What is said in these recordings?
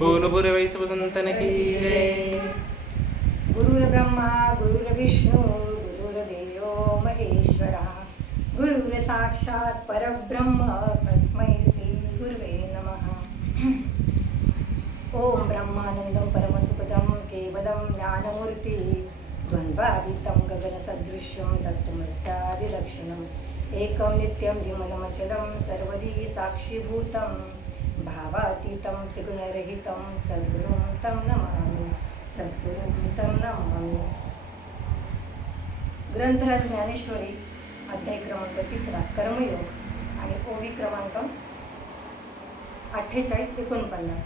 बोल बुरवाई संतन की जय। गुरुर्ब्रह्मा महेश्वरा। गुरुर साक्षात परब्रह्म तस्मै श्री गुरुवे नमः। ओम ब्रह्मानंदं परमसुखदं केवलं ज्ञानमूर्ती द्वन्द्वादितं गगनसदृश्यं तत्त्वमस्यादिलक्षणम्। एकं नित्यं विमलमचलं सर्वदी साक्षीभूतं भावातीतं त्रिगुणरहितं सद्गुरुं तं नमामि सद्गुरुं तं नमामि। ग्रंथराज ज्ञानेश्वरी अध्याय क्रमांक तिसरा कर्मयोग आणि ओवी क्रमांक अठ्ठेचाळीस एकोणपन्नास.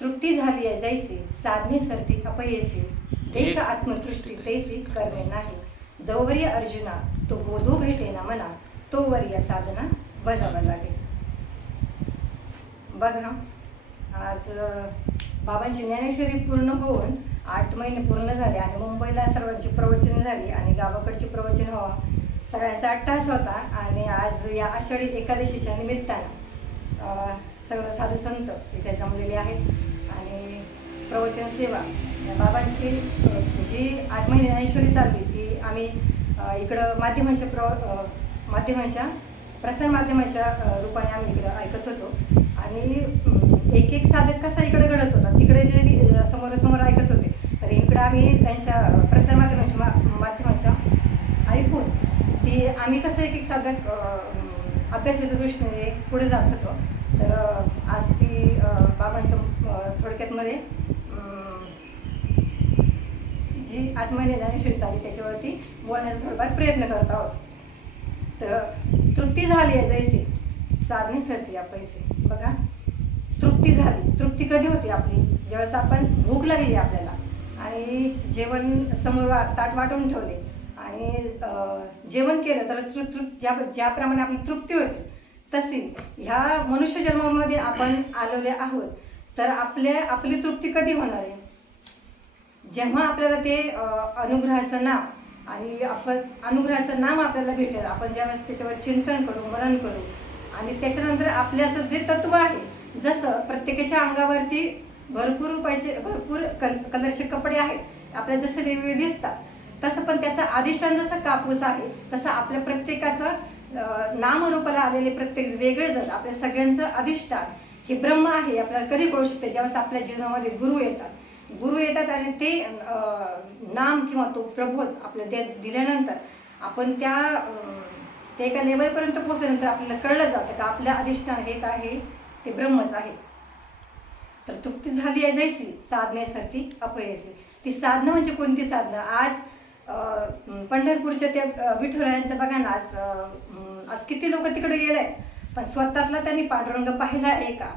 तृप्ती झाली आहे जैसी साधने सरती अपयसी एक आत्मतृष्टी तैसी करणे नाही. जवरी अर्जुना तो बोधू भेटे ना मना तोवर या साधना बजावा लागेल. बघा आज बाबांची ज्ञानेश्वरी पूर्ण होऊन आठ महिने पूर्ण झाले आणि मुंबईला सर्वांची प्रवचन झाली आणि गावाकडची प्रवचन व्हावा. सगळ्यांचा अट्टास होता आणि आज या आषाढी एकादशीच्या निमित्तानं सर्व साधू संत इथे जमलेले आहेत आणि प्रवचन सेवा बाबांची जी आठ महिने ज्ञानेश्वरी चालली ती आम्ही इकडं माध्यमांच्या प्र माध्यमाच्या माध्यमांच्या प्रसार माध्यमाच्या रूपाने आम्ही इकडं ऐकत होतो. आणि एक एक साधक कसा इकडे घडत होता तिकडे जे समोरासमोर ऐकत होते तर इकडे आम्ही त्यांच्या प्रसारमाध्यमांच्या माध्यमांच्या मा- माध्यमाच्या ऐकून ती आम्ही कसं एक एक साधक अभ्यासाच्या दृष्टीने पुढे जात होतो. तर आज ती बाबांचं थोडक्यात मध्ये जी आठ महिने ज्ञानेश्वरी चालली त्याच्यावरती बोलण्याचा थोडंफार प्रयत्न करत आहोत. तर तृप्ती झाली आहे जैसी साधने सरती या पैसे. बघा. तृप्ती झाली. तृप्ती कधी होती आपली? ज्यावेळेस आपण भूक लागली आपल्याला. आणि जेवण समोर वा ताट वाटून ठेवले. आणि जेवण केलं तर तृ तृ ज्या ज्याप्रमाणे आपली तृप्ती होते तशी ह्या मनुष्य जन्मामध्ये आपण आलेले आहोत. तर आपल्या आपली तृप्ती कधी होणार आहे? जेव्हा आपल्याला ते अनुग्रहाचं नाम आणि आपण अनुग्रहाचं नाम आपल्याला भेटेल आपण ज्यावेळेस त्याच्यावर चिंतन करू मनन करू आणि त्याच्यानंतर आपल्याचं जे तत्व आहे जसं प्रत्येकाच्या अंगावरती भरपूर उपायचे भरपूर कल कलरचे कपडे आहेत आपल्या जसं वेगवेगळे दिसतात तसं पण त्याचं अधिष्ठान जसं कापूस आहे तसं आपल्या प्रत्येकाचं नामरूपाला आलेले प्रत्येक वेगळे जण आपल्या सगळ्यांचं अधिष्ठान हे ब्रह्म आहे आपल्याला कधी कळू शकते ज्यावेळेस आपल्या जीवनामध्ये गुरु येतात. गुरु येतात आणि ते नाम किंवा तो प्रबोध आपल्या दे दिल्यानंतर आपण त्या ते एका लेवलपर्यंत पोचल्यानंतर आपल्याला कळलं जातं का आपलं अधिष्ठान हे काय आहे ते ब्रह्मच आहे. तर तृप्ती झाली आहे जैसी साधण्यासाठी अपयसी ती साधनं म्हणजे कोणती साधनं? आज पंढरपूरच्या त्या विठुरायांचं बघा ना आज आज किती लोक तिकडे गेले पण स्वतःतला त्यांनी पांडुरंग पाहिला आहे का?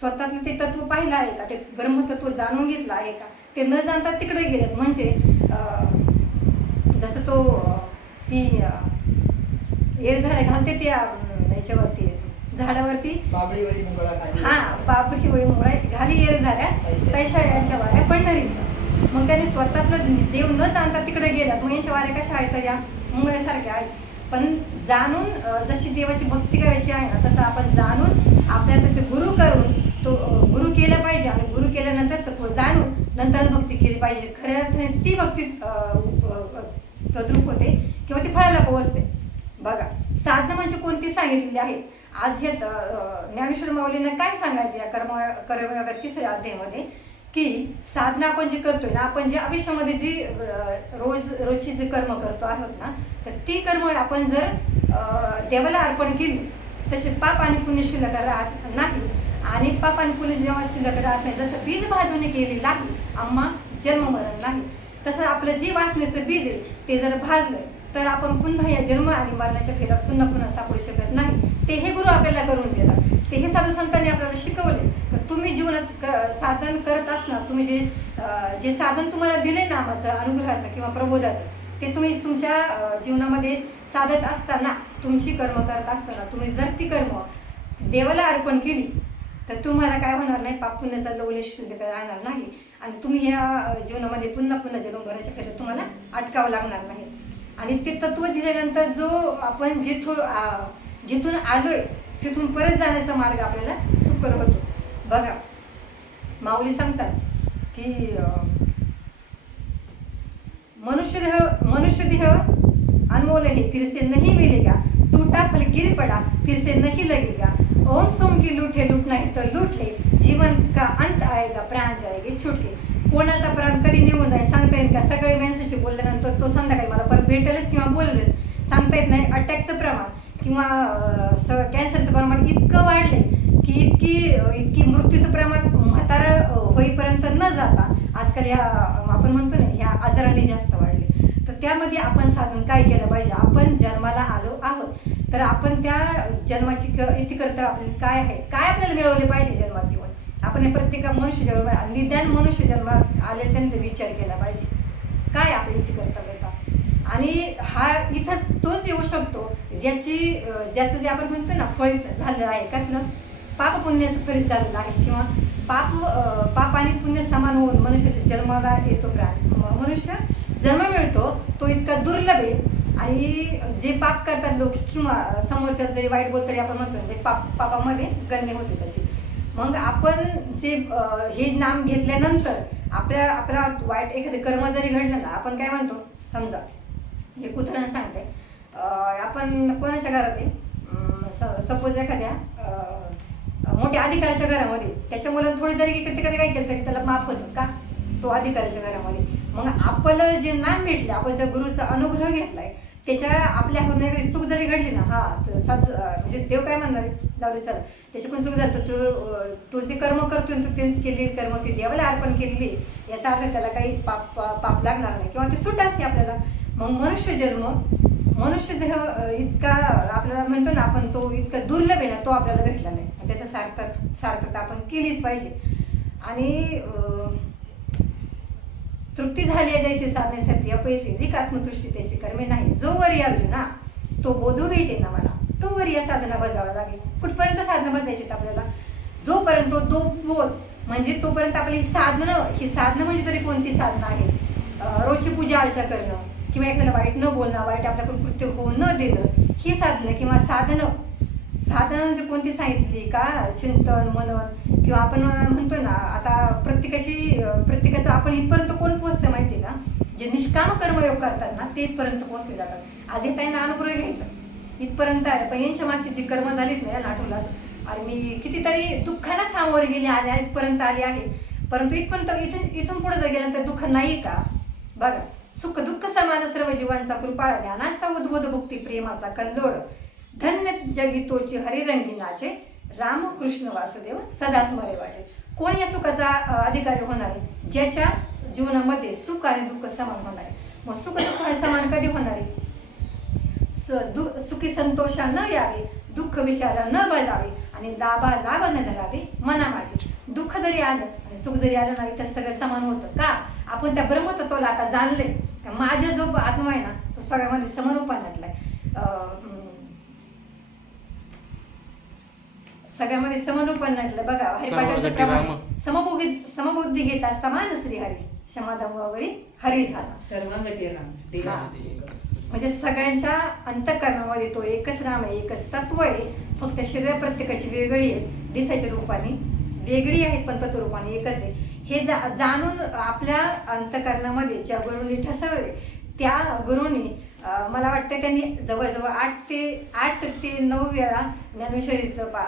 स्वतःतलं ते तत्व पाहिलं आहे का? ते ब्रह्मतत्व जाणून घेतलं आहे का? ते न जाणता तिकडे गेलेत. म्हणजे जसं तो ती एअर झाडे घालते त्या याच्यावरती झाडावरती. बाबळीवरी मुंगळा हा बापरी वळी मुळे घाली येर झाल्या तैशा यांच्या वाऱ्या पंढरीच्या मग त्यांनी स्वतःतलं देव न जाणता तिकडे गेल्यात मग यांच्या वाऱ्या कशा आहेत या? मुंगळ्यासारख्या आहेत. पण जाणून जशी देवाची भक्ती करायची आहे ना तसं आपण जाणून आपल्याला ते गुरु करून तो गुरु केलं पाहिजे. आणि गुरु केल्यानंतर तत्व जाणून नंतर भक्ती केली पाहिजे. खऱ्या अर्थाने ती भक्ती तद्रूप होते किंवा ती फळाला पोहोचते. बघा साधनं म्हणजे कोणती सांगितलेली आहे? आज या ज्ञानेश्वर माऊलीनं काय सांगायचं या कर्म कर्मयोगात तिसऱ्या अध्यायामध्ये? की साधना आपण जी करतोय ना आपण जे आयुष्यामध्ये जी रोज रोजची जी कर्म करतो आहोत ना तर ती कर्म आपण जर देवाला अर्पण केली तसे पाप आणि पुण्य शिल्लक राहत नाही. आणि पाप आणि पुण्य जेव्हा शिल्लक राहत नाही जसं बीज भाजून केलेली नाही आम्हा जन्म मरण नाही. तसं आपलं जे वासनेचं बीज आहे ते जर भाजलं तर आपण पुन्हा या जन्म आणि मरणाच्या फेऱ्यात पुन्हा पुन्हा सापडू शकत नाही. ते हे गुरु आपल्याला करून देतात. ते हे साधू संतांनी आपल्याला शिकवले. तर तुम्ही जीवनात क- साधन करत असणार तुम्ही जे जे साधन तुम्हाला दिले नामाचं अनुग्रहाचं किंवा प्रबोधाचं ते तुम्ही तुमच्या जीवनामध्ये साधत असताना तुमची कर्म करत असताना तुम्ही जर ती कर्म देवाला अर्पण केली तर तुम्हाला काय होणार नाही? पाप पुण्याचा लवलेश राहणार नाही. आणि तुम्ही या जीवनामध्ये पुन्हा पुन्हा जन्म भरायच्या फेऱ्यात तुम्हाला अटकावं लागणार नाही. आणि ते तत्व दिल्यानंतर जो आपण जिथून जिथून आलोय तिथून परत जाण्याचा मार्ग आपल्याला सुकर होतो. बघा माऊली सांगतात की मनुष्यदेह मनुष्य देह अनमोल हे फिर से नहीं मिलेगा. टूटा फल गिर पड़ा फिर से नहीं लगेगा. ओम सोम की लूट है लूट नाही तर लूट ले. जीवन का अंत आएगा प्राण जाएगे छुटके कोणाचा प्राण कधी निघून जाईल सांगता येईल का? सकाळी माणसाशी बोलल्यानंतर तो संध्याकाळी मला परत भेटेलच किंवा बोलेलच. सांगता येत नाही. अटॅकचं प्रमाण किंवा स कॅन्सरचं प्रमाण इतकं वाढले की इतकी इतकी मृत्यूचं प्रमाण म्हातारा होईपर्यंत न जाता आजकाल ह्या आपण म्हणतो ना ह्या आजाराने जास्त वाढले. तर त्यामध्ये आपण साधन काय केलं पाहिजे? आपण जन्माला आलो आहोत. तर आपण त्या जन्माची क इथी करता आपली काय आहे? काय आपल्याला मिळवले पाहिजे जन्मात येऊन? आपण हे प्रत्येक मनुष्य जन्म निदान मनुष्य जन्मात आले त्यांनी विचार केला पाहिजे. काय आपल्या इथे कर्तव्य येतात आणि हा इथं तोच येऊ शकतो. ज्याची ज्याचं जे आपण म्हणतो ना फळ झालेलं आहे कसलं पाप पुण्याचं फलित झालेलं आहे. किंवा पाप पाप आणि पुण्य समान होऊन मनुष्य जन्माला येतो प्राण. मनुष्य जन्म मिळतो तो इतका दुर्लभ आहे. आणि जे पाप करतात लोक किंवा समोरच्या जरी वाईट बोलतरी आपण म्हणतो ते पाप पापामध्ये गण्य होते त्याची. मग आपण जे हे नाम घेतल्यानंतर आपल्या आपल्या वाईट एखादे कर्म जरी घडलं ना आपण काय म्हणतो? समजा हे उदाहरण सांगते आपण कोणाच्या घरात आहे? सपोज एखाद्या मोठ्या अधिकाऱ्याच्या घरामध्ये त्याच्या मुलांना थोडी जरी इकडे तिकडे काय केलं तरी त्याला माफ होतो का? तो अधिकाऱ्याच्या घरामध्ये. मग आपलं जे नाम भेटलं आपण त्या गुरुचा अनुग्रह घेतलाय त्याच्या आपल्या होणारी चूक जरी घडली ना हा तर साज म्हणजे देव काय म्हणणार जाऊ दे चल. त्याच्याकडून चूक झाली तू तू जे कर्म करतो तू ते केली कर्म ती देवाला अर्पण केलेली याचा अर्थ त्याला काही पाप पाप लागणार नाही किंवा ती सुट असते आपल्याला. मग मनुष्य जन्म मनुष्य देह इतका आपल्याला म्हणतो ना आपण तो इतका दुर्लभ आहे ना तो आपल्याला भेटला नाही. आणि त्याचा सार्थक सार्थकता आपण केलीच पाहिजे. आणि तृप्ती झाली आहे जैसे साधण्यासाठी पैसे अधिक आत्मतृष्टी तैसे कर्मे नाही. जो वरी अर्जुना तो बोधू भेटे ना मला. तो वरी या साधना बजावा लागेल. कुठपर्यंत साधना बजायची आपल्याला? जोपर्यंत तो बोध म्हणजे तोपर्यंत आपली साधनं ही साधनं म्हणजे तरी कोणती साधनं आहे रोजची पूजा अर्चा करणं किंवा एखाद्याला वाईट न बोलणं वाईट आपल्याकडून कृत्य होऊ न देणं ही साधनं किंवा साधनं साधनं म्हणजे कोणती सांगितली का? चिंतन मनन? किंवा आपण म्हणतो ना आता प्रत्येकाची प्रत्येकाचं आपण इथपर्यंत कोण पोहोचतं माहिती आहे जे निष्काम कर्मयोग करतात ना ते इथपर्यंत पोहोचले जातात. आज हे त्यांना अनुग्रह घ्यायचा. इथपर्यंत आहे. पण यांच्या मागची जी कर्म झालीत ना या आठवलं आणि मी कितीतरी दुःखाला सामोरे गेले आणि इथपर्यंत आले आहे. परंतु इथपर्यंत इथून इथून पुढे जर गेल्यानंतर दुःख नाही का? बघा सुख दुःख समान सर्व जीवांचा कृपाळा ज्ञानाचा उद्बोध भक्ती प्रेमाचा कल्लोळ धन्य जगितोची हरिरंगी नाचे राम वासुदेव सदा स्मरे वाचे कोण या सुखाचा अधिकारी होणार आहे? ज्याच्या जीवनामध्ये सुख आणि दुःख समान होणार आहे. मग सुख दुःख हे समान कधी होणार आहे? स- दु- सुखी संतोषा न यावे दुःख विषयाला न बजावे आणि लाभा लाभ न धरावे मना माझे दुःख जरी आलं आणि सुख जरी आलं नाही तर सगळं समान होतं का? आपण त्या ब्रह्मतत्वाला आता जाणले का माझा जो आत्मा आहे ना तो सगळ्यामध्ये समरूपानातलाय सगळ्यामध्ये समरूपण नटलं. बघा हरिपाठाचं समगती प्रमाण राम. समबुद्धी घेता समान श्रीहरी क्षमादामुळावरी हरी झाला. सर्वांगती राम दिला. म्हणजे सगळ्यांच्या अंतकरणामध्ये तो एकच राम आहे एकच तत्व आहे. फक्त शरीर प्रत्येकाची वेगळी आहे. दिसायच्या रूपाने वेगळी आहेत पण तत्व रूपाने एकच आहे. हे जा जाणून आपल्या अंतकरणामध्ये ज्या गुरुंनी ठसवले त्या गुरुंनी मला वाटतं त्यांनी जवळजवळ आठ ते आठ ते नऊ वेळा ज्ञानेश्वरीचं पा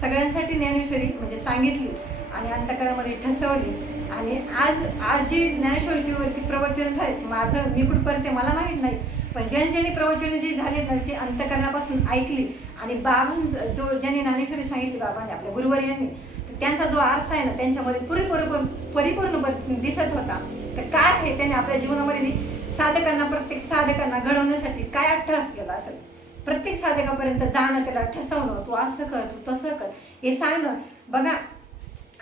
सगळ्यांसाठी ज्ञानेश्वरी म्हणजे सांगितली आणि अंतकरणामध्ये ठसवली. आणि आज आज जी ज्ञानेश्वरीची वरती प्रवचन झाले माझं मी कुठपर्यंत आहे मला माहीत नाही. पण ज्यांनी ज्यांनी प्रवचन जी झाली ना अंतकरणापासून ऐकली आणि बाबां जो ज्यांनी ज्ञानेश्वरी सांगितली बाबांनी आपल्या गुरुवर यांनी त्यांचा जो आरसा आहे ना त्यांच्यामध्ये पुरेपूर परिपूर्ण ब- दिसत होता. तर काय आहे त्याने आपल्या जीवनामध्ये साधकांना प्रत्येक साधकांना घडवण्यासाठी काय अठ्ठास केला असेल? प्रत्येक साधकापर्यंत जाणं त्याला ठसवणं तू असं कर तू तसं कर. हे सांगणं बघा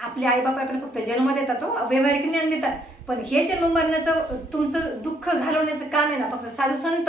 आपले आई बाबा आपल्याला फक्त जन्म देतात तो व्यवहारिक ज्ञान देतात. पण हे जन्म मरण्याचं तुमचं दुःख घालवण्याचं काम आहे ना फक्त साधू संत.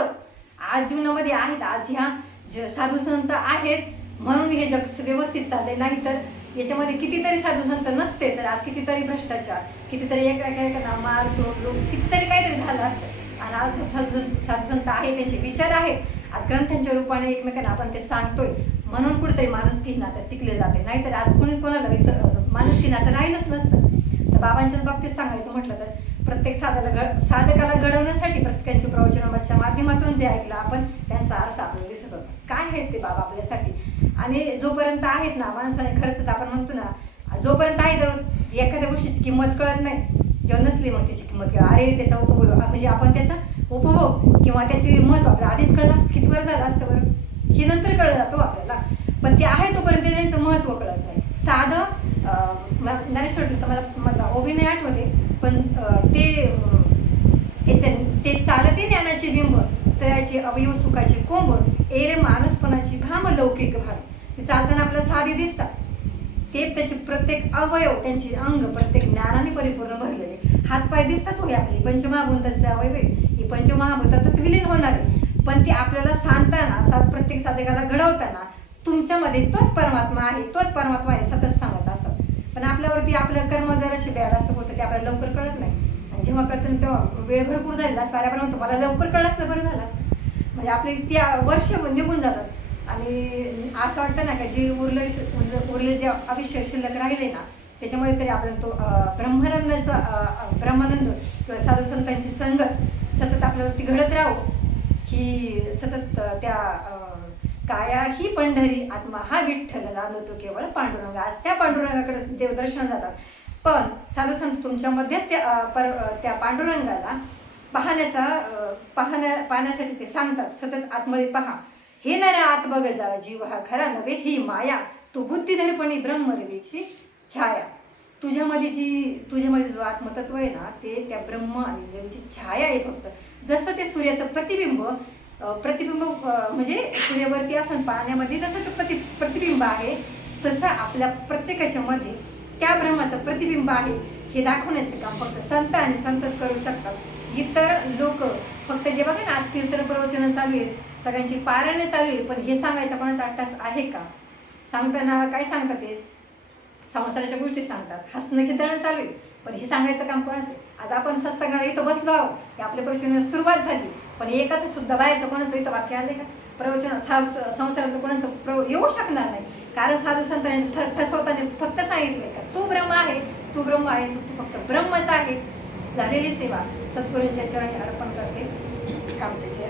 आज जीवनामध्ये आहेत आज ह्या ज साधू संत आहेत म्हणून हे जग व्यवस्थित चालले नाही तर याच्यामध्ये कितीतरी साधू संत नसते तर आज कितीतरी भ्रष्टाचार कितीतरी एका मार तोड लोक कितीतरी काहीतरी झालं असतं. आणि आज साधू साधू संत आहे त्यांचे विचार आहेत. ग्रंथांच्या रूपाने एकमेकांना आपण ते सांगतोय. म्हणून कुठेतरी माणुसकी नातं टिकले जाते. नाहीतर आज कोणी कोणाला विसर माणुसकी नातं राहिलंच नसतं. तर बाबांच्या बाबतीत सांगायचं म्हटलं तर प्रत्येक साधाला घड साधकाला घडवण्यासाठी प्रत्येकांची प्रवचनाच्या माध्यमातून जे ऐकलं आपण त्यांचा आरसा आपल्याला दिसत होता. काय आहेत ते बाबा आपल्यासाठी? आणि जोपर्यंत आहेत ना माणसाने खरंच आपण म्हणतो ना जोपर्यंत आहे तर एखाद्या गोष्टीची किंमत कळत नाही. जेव्हा नसली मग त्याची किंमत किंवा अरे त्याचा उपयोग म्हणजे आपण त्याचा उपभोग किंवा त्याची महत्त्व आपल्याला आधीच कळलं असतं किती बरं झालं असतं बरं. हे नंतर कळलं जातो हो आपल्याला. पण ते आहे तोपर्यंत त्यांचं महत्त्व कळत नाही. साधं अं, म- तर मला मला ओवी नाही आठवते पण ते ते चालते ज्ञानाचे बिंब तयाचे अवयव सुखाचे कोंब एरे माणूसपणाची भाम लौकिक भाड ते चालताना आपल्याला साधे दिसतात. ते त्याचे प्रत्येक अवयव त्यांचे अंग प्रत्येक ज्ञानाने परिपूर्ण भरलेले. हातपाय दिसतात हो हे आपले पंचमहाभूतांचे अवयव आहे. पंचमहाभूतात विलीन होणार आहे. पण ते आपल्याला सांगताना सात प्रत्येक साधकाला घडवताना तुमच्यामध्ये तोच परमात्मा आहे तोच परमात्मा आहे सतत सांगत असत. पण आपल्यावरती आपलं कर्म जर असे बॅड असं होतं ते आपल्याला लवकर कळत नाही. आणि जेव्हा कळतं तेव्हा वेळ भरपूर झालेला साऱ्यापर्यंत तुम्हाला म्हणतो मला लवकर कळलं तर बरं झालं म्हणजे आपले त्या वर्ष निघून जातात. आणि असं वाटतं ना का जे उरलं उरले जे आयुष्य शिल्लक राहिले ना त्याच्यामध्ये तरी आपल्याला तो ब्रह्मानंदाचा ब्रह्मानंद किंवा साधू संतांची संगत सतत आपल्याला ती घडत राहू. ही सतत त्या काया ही पंढरी आत्मा हा विठ्ठल तो केवळ पांडुरंग. आज त्या पांडुरंगाकडे देवदर्शन जातात. पण साधू संत तुमच्यामध्येच त्या पर त्या पांडुरंगाला पाहण्याचा पाहण्या पाहण्यासाठी ते सांगतात. सतत आतमध्ये पहा. हे नऱ्या आत बघ जा. जीव हा खरा नव्हे ही माया. तू बुद्धिधरपणी ब्रह्मरेवेची छाया. तुझ्यामध्ये जी तुझ्यामध्ये जो आत्मतत्व आहे ना ते त्या ब्रह्म आणि देवीची छाया आहे फक्त. जसं ते सूर्याचं प्रतिबिंब प्रतिबिंब म्हणजे सूर्यावरती असून पाण्यामध्ये जसं ते प्रति प्रतिबिंब आहे तसं आपल्या प्रत्येकाच्या मध्ये त्या ब्रह्माचं प्रतिबिंब आहे हे दाखवण्याचं काम फक्त संत आणि संतच करू शकतात. इतर लोक फक्त जे बघा ना आज कीर्तन प्रवचन चालू आहेत सगळ्यांची पारायणं चालू आहे पण हे सांगायचा कोणाचा अट्टास आहे का? सांगताना काय सांगतात ते? संसाराच्या गोष्टी सांगतात. हसणं खिदळणं चालू आहे. पण हे सांगायचं काम कोणाचं आहे? आज आपण सत्संगाला इथं बसलो आहोत. की आपल्या प्रवचनाला सुरुवात झाली. पण एकाच सुद्धा बाहेरचं कोणाचं इथं वाक्य आले का? प्रवचन सा- संसारातलं कोणाचं प्र येऊ शकणार नाही. कारण साधू संतांनी ठ- ठसवताना फक्त सांगितलंय का तू ब्रह्म आहे. तू ब्रह्म आहे. तू तू फक्त ब्रह्मच आहे. झालेली सेवा. सद्गुरूंच्या चरणी अर्पण करते. थांबते